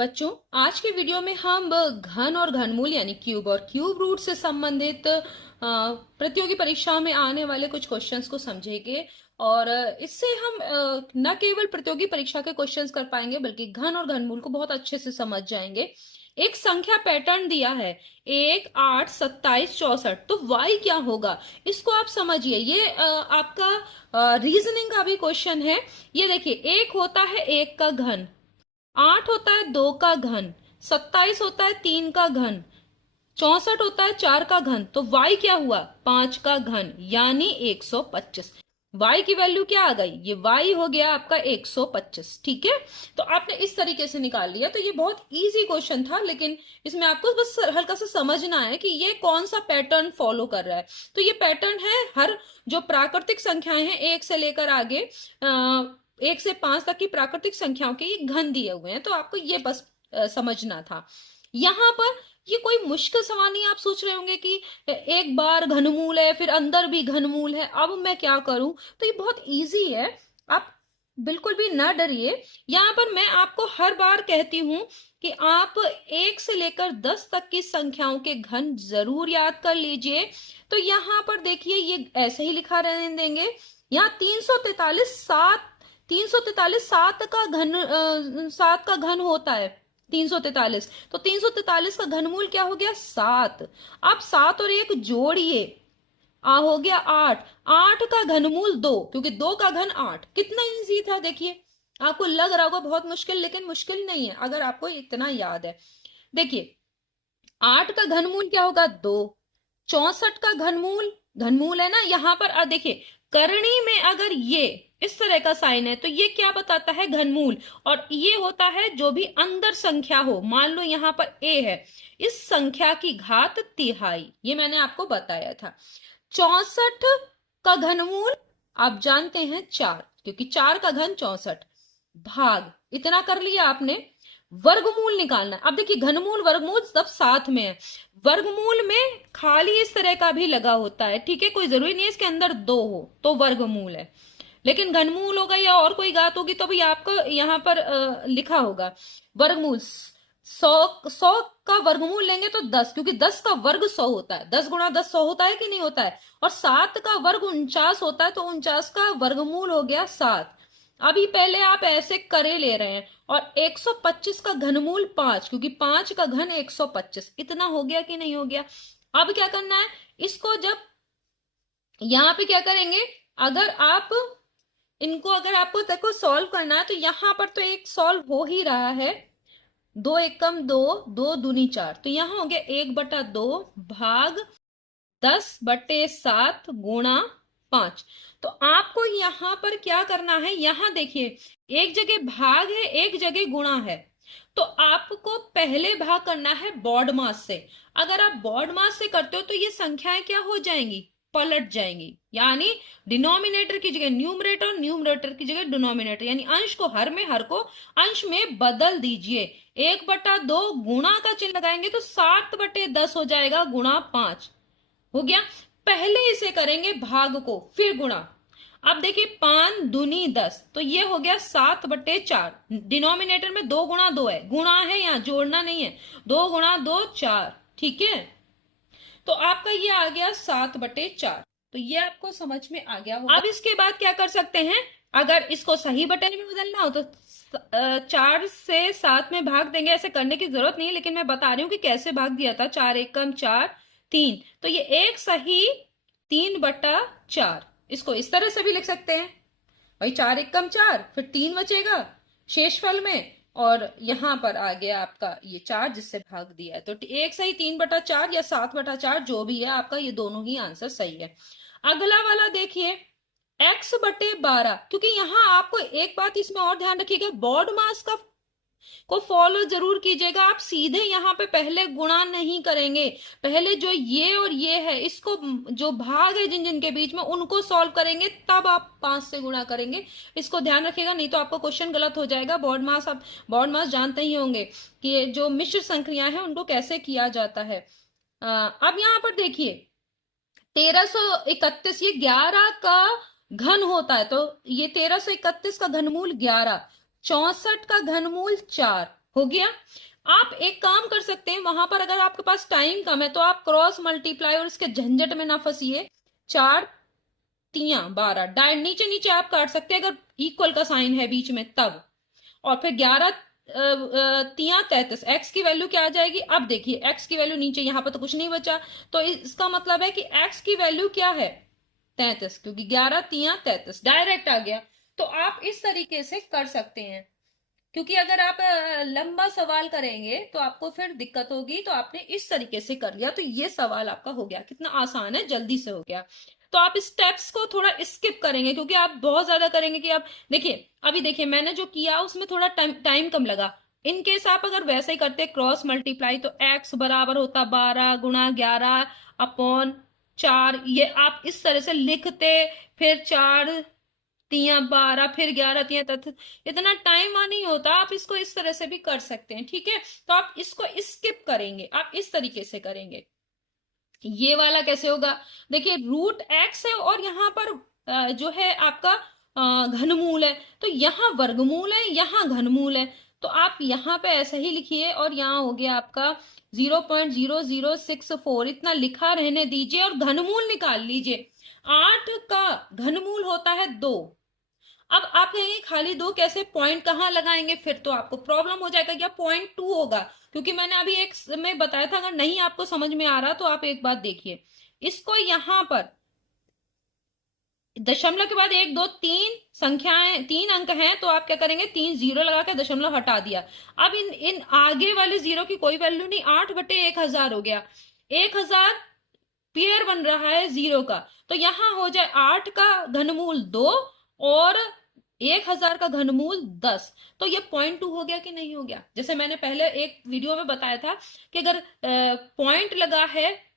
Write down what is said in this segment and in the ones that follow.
बच्चों, आज के वीडियो में हम घन और घनमूल यानी क्यूब और क्यूब रूट से संबंधित प्रतियोगी परीक्षाओं में आने वाले कुछ क्वेश्चंस को समझेंगे। और इससे हम न केवल प्रतियोगी परीक्षा के क्वेश्चंस कर पाएंगे बल्कि घन और घनमूल को बहुत अच्छे से समझ जाएंगे। एक संख्या पैटर्न दिया है 1, 8, 27, 64, तो y क्या होगा इसको आप समझिए। ये आपका रीजनिंग का भी क्वेश्चन है। ये देखिए, एक होता है 1 का घन, 8 होता है 2 का घन, 27 होता है 3 का घन, 64 होता है 4 का घन। तो y क्या हुआ? 5 का घन यानी 125। y की वैल्यू क्या आ गई? ये y हो गया आपका 125। ठीक है, तो आपने इस तरीके से निकाल लिया। तो ये बहुत इजी क्वेश्चन था, लेकिन इसमें आपको बस हल्का सा समझना है कि ये कौन सा पैटर्न फॉलो कर रहा है। तो ये पैटर्न है, हर जो प्राकृतिक संख्याएं हैं 1 से लेकर आगे 1 से 5 तक की प्राकृतिक संख्याओं के ये घन दिए हुए हैं। तो आपको ये बस समझना था। यहां पर ये कोई मुश्किल सवाल नहीं। आप सोच रहे होंगे कि एक बार घनमूल है फिर अंदर भी घनमूल है, अब मैं क्या करूं? तो ये बहुत इजी है, आप बिल्कुल भी ना डरिए। यहाँ पर मैं आपको हर बार कहती हूं कि आप 1 से लेकर 10 तक की संख्याओं के घन जरूर याद कर लीजिए। तो यहाँ पर देखिए, ये ऐसे ही लिखा रहने देंगे। यहाँ 343 7 का घन 7 का घन होता है 343। तो 343 का घनमूल क्या हो गया? 7। अब 7 और 1 जोड़िए, हो गया 8। 8 का घनमूल 2, क्योंकि 2 का घन 8। कितना इजी था देखिए। आपको लग रहा होगा बहुत मुश्किल, लेकिन मुश्किल नहीं है अगर आपको इतना याद है। देखिए, 8 का घनमूल क्या होगा? 2। 64 का घनमूल, घनमूल है ना यहाँ पर। देखिए, करणी में अगर ये इस तरह का साइन है तो ये क्या बताता है? घनमूल। और ये होता है जो भी अंदर संख्या हो। मान लो यहाँ पर a है, इस संख्या की घात तिहाई, ये मैंने आपको बताया था। 64 का घनमूल आप जानते हैं 4, क्योंकि 4 का घन 64। भाग इतना कर लिया आपने। वर्गमूल निकालना है। अब देखिए, घनमूल वर्गमूल सब साथ में है। वर्गमूल में खाली इस तरह का भी लगा होता है, ठीक है, कोई जरूरी नहीं है इसके अंदर 2 हो तो वर्गमूल है। लेकिन घनमूल होगा या और कोई घात होगी तो भी आपको यहाँ पर लिखा होगा वर्गमूल। 100 का वर्गमूल लेंगे तो 10, क्योंकि 10 का वर्ग 100 होता है। 10 गुणा 10 100 होता है कि नहीं होता है? और 7 का वर्ग 49 होता है, तो 49 का वर्गमूल हो गया 7। अभी पहले आप ऐसे करे ले रहे हैं। और 125 का घनमूल 5, क्योंकि 5 का घन 125। इतना हो गया कि नहीं हो गया? अब क्या करना है इसको? जब यहाँ पे क्या करेंगे, अगर आप इनको, अगर आपको देखो सॉल्व करना है तो यहाँ पर तो एक सॉल्व हो ही रहा है। 2 एकम 2, 2 दूनी 4, तो यहाँ हो गया 1/2 भाग 10/7 गुणा 5। तो आपको यहाँ पर क्या करना है? यहाँ देखिए, एक जगह भाग है, एक जगह गुणा है। तो आपको पहले भाग करना है बॉड मास से। अगर आप बॉड मास से करते हो तो ये संख्याएं क्या हो जाएंगी? पलट जाएंगी। यानी डिनोमिनेटर की जगह न्यूमरेटर और न्यूमरेटर की जगह डिनोमिनेटर, यानी अंश को हर में, हर को अंश में बदल दीजिए। 1/2 गुणा का चिन्ह लगाएंगे तो 7/10 हो जाएगा गुणा 5 हो गया। पहले इसे करेंगे भाग को, फिर गुणा। अब देखिए, 5 दूनी 10, तो ये हो गया 7/4। डिनोमिनेटर में 2 गुणा 2 है, गुणा है, यहाँ जोड़ना नहीं है। 2 गुणा 2 4, ठीक है। तो आपका ये आ गया 7/4। तो ये आपको समझ में आ गया होगा। अब इसके बाद क्या कर सकते हैं? अगर इसको सही बटन में बदलना हो तो 4 से 7 में भाग देंगे। ऐसे करने की जरूरत नहीं है, लेकिन मैं बता रही हूँ कि कैसे भाग दिया था। 4 एकम 4 3, तो ये एक सही 3/4। इसको इस तरह से भी लिख सकते हैं भाई, 4 एकम 4, फिर 3 बचेगा शेषफल में, और यहां पर आ गया आपका ये 4 जिससे भाग दिया है। तो एक सही 3/4 या 7/4 जो भी है आपका, ये दोनों ही आंसर सही है। अगला वाला देखिए, x/12, क्योंकि यहाँ आपको एक बात इसमें और ध्यान रखिएगा, बॉड मास को फॉलो जरूर कीजिएगा। आप सीधे यहाँ पे पहले गुणा नहीं करेंगे, पहले जो ये और ये है इसको, जो भाग है जिन जिन के बीच में, उनको सॉल्व करेंगे, तब आप 5 से गुणा करेंगे। इसको ध्यान रखिएगा, नहीं तो आपका क्वेश्चन गलत हो जाएगा। बॉड मास, आप बॉड मास जानते ही होंगे कि जो मिश्र संक्रियाएं हैं उनको कैसे किया जाता है। अब यहाँ पर देखिए, 1331, ये 11 का घन होता है, तो ये 1331 का घनमूल 11। 64 का घनमूल 4, हो गया। आप एक काम कर सकते हैं, वहां पर अगर आपके पास टाइम कम है तो आप क्रॉस मल्टीप्लाई और इसके झंझट में ना फंसिए। 4 तियां 12, डायरेक्ट नीचे नीचे आप काट सकते हैं अगर इक्वल का साइन है बीच में तब। और फिर 11 तियां 33, एक्स की वैल्यू क्या आ जाएगी? अब देखिए एक्स की वैल्यू नीचे, यहां पर तो कुछ नहीं बचा, तो इसका मतलब है कि एक्स की वैल्यू क्या है? 33, क्योंकि 11 तियां 33 डायरेक्ट आ गया। तो आप इस तरीके से कर सकते हैं, क्योंकि अगर आप लंबा सवाल करेंगे तो आपको फिर दिक्कत होगी। तो आपने इस तरीके से कर लिया, तो ये सवाल आपका हो गया। कितना आसान है, जल्दी से हो गया। तो आप स्टेप्स को थोड़ा स्किप करेंगे, क्योंकि आप बहुत ज्यादा करेंगे कि आप देखिए, अभी देखिए मैंने जो किया उसमें थोड़ा टाइम कम लगा। इन केस आप अगर वैसे ही करते क्रॉस मल्टीप्लाई, तो एक्स बराबर होता 12 गुणा 11 अपॉन 4, ये आप इस तरह से लिखते। फिर 4 तियां 12, फिर 11 तियां 33, इतना टाइम वहां नहीं होता। आप इसको इस तरह से भी कर सकते हैं, ठीक है। तो आप इसको स्किप करेंगे, आप इस तरीके से करेंगे। ये वाला कैसे होगा? देखिए रूट एक्स है और यहाँ पर जो है आपका घनमूल है, तो यहाँ वर्गमूल है, यहाँ घनमूल है। तो आप यहाँ पे ऐसे ही लिखिए, और यहाँ हो गया आपका 0.0064, इतना लिखा रहने दीजिए और घनमूल निकाल लीजिए। 8 का घनमूल होता है 2। अब आप कहेंगे खाली 2 कैसे, पॉइंट कहाँ लगाएंगे? फिर तो आपको प्रॉब्लम हो जाएगा, क्या .2 होगा? क्योंकि मैंने अभी एक में बताया था, अगर नहीं आपको समझ में आ रहा तो आप एक बात देखिए। इसको यहां पर दशमलव के बाद 1 2 3 संख्याएं, 3 अंक हैं, तो आप क्या करेंगे? 3 जीरो लगा के दशमलव हटा दिया। अब इन इन आगे वाले जीरो की कोई वैल्यू नहीं। 8/1000 हो गया। 1000 पेयर बन रहा है जीरो का, तो यहां हो जाए 8 का घनमूल 2 और 1000 का घनमूल 10। तो ये .2 हो गया कि नहीं हो गया? जैसे मैंने पहले एक वीडियो में बताया था कि अगर पॉइंट लगा है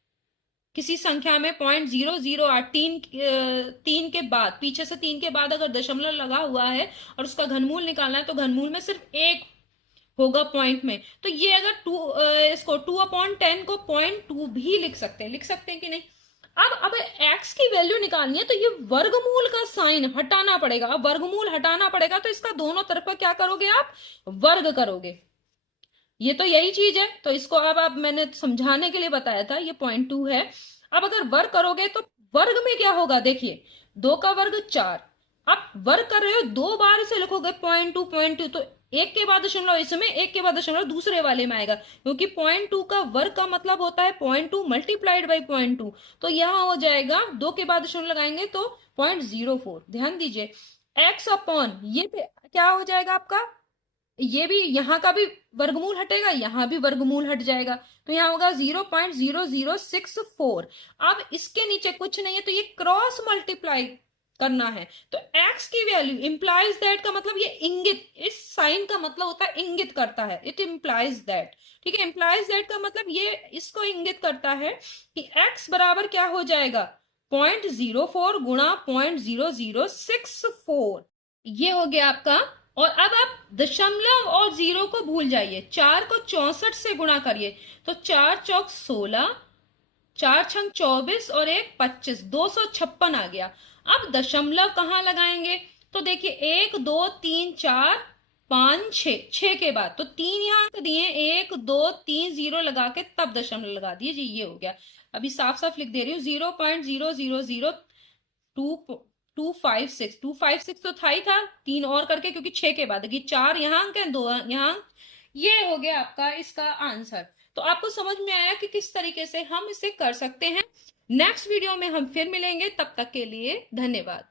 किसी संख्या में, 0.008, 3 के बाद, पीछे से 3 के बाद अगर दशमलव लगा हुआ है और उसका घनमूल निकालना है, तो घनमूल में सिर्फ एक होगा पॉइंट में। तो ये अगर इसको 2/10 को .2 भी लिख सकते हैं कि नहीं? अब x की वैल्यू निकालनी है, तो ये वर्गमूल का साइन हटाना पड़ेगा। अब वर्गमूल हटाना पड़ेगा, तो इसका दोनों तरफ का क्या करोगे? आप वर्ग करोगे। ये तो यही चीज है, तो इसको अब मैंने समझाने के लिए बताया था, ये .2 है। अब अगर वर्ग करोगे तो वर्ग में क्या होगा? देखिए 2 का वर्ग 4। अब वर्ग कर रहे हो, 2 बार इसे लिखोगे .2 तो एक के बाद दशमलव इसमें, एक के बाद दशमलव दूसरे वाले में आएगा, क्योंकि .2 का वर्ग का मतलब होता है .2 मल्टीप्लाइड बाई .2। तो यहां हो जाएगा 2 के बाद दशमलव लगाएंगे तो .04। ध्यान दीजिए, x अपॉन ये क्या हो जाएगा आपका? ये भी, यहाँ का भी वर्गमूल हटेगा, यहाँ भी वर्गमूल हट जाएगा, तो यहाँ होगा 0.0064। अब इसके नीचे कुछ नहीं है, तो ये क्रॉस मल्टीप्लाई करना है। तो x की वैल्यू इंप्लाइज दैट का मतलब, ये इंगित, इस साइन का मतलब होता है इंगित करता है, इट इंप्लाइज दैट। ठीक है, इंप्लाइज दैट का मतलब ये इसको इंगित करता है कि x बराबर क्या हो जाएगा? 0.04 गुणा 0.0064, ये हो गया आपका। और अब आप दशमलव और जीरो को भूल जाइए, 4 को 64 से गुणा करिए, तो 4 चौक 16, 4 छंग 24 और 1 25, 256 आ गया। अब दशमलव कहाँ लगाएंगे? तो देखिए 1 2 3 4 5 6, 6 के बाद तो 3 यहाँ अंक दिए, 1 2 3 जीरो लगा के तब दशमलव लगा दिए जी, ये हो गया। अभी साफ साफ लिख दे रही हूँ, 0.000256, 256 तो था ही था, 3 और करके, क्योंकि 6 के बाद, 4 यहाँ अंक है, 2 यहाँ। ये हो गया आपका इसका आंसर। तो आपको समझ में आया कि किस तरीके से हम इसे कर सकते हैं। नेक्स्ट वीडियो में हम फिर मिलेंगे, तब तक के लिए धन्यवाद।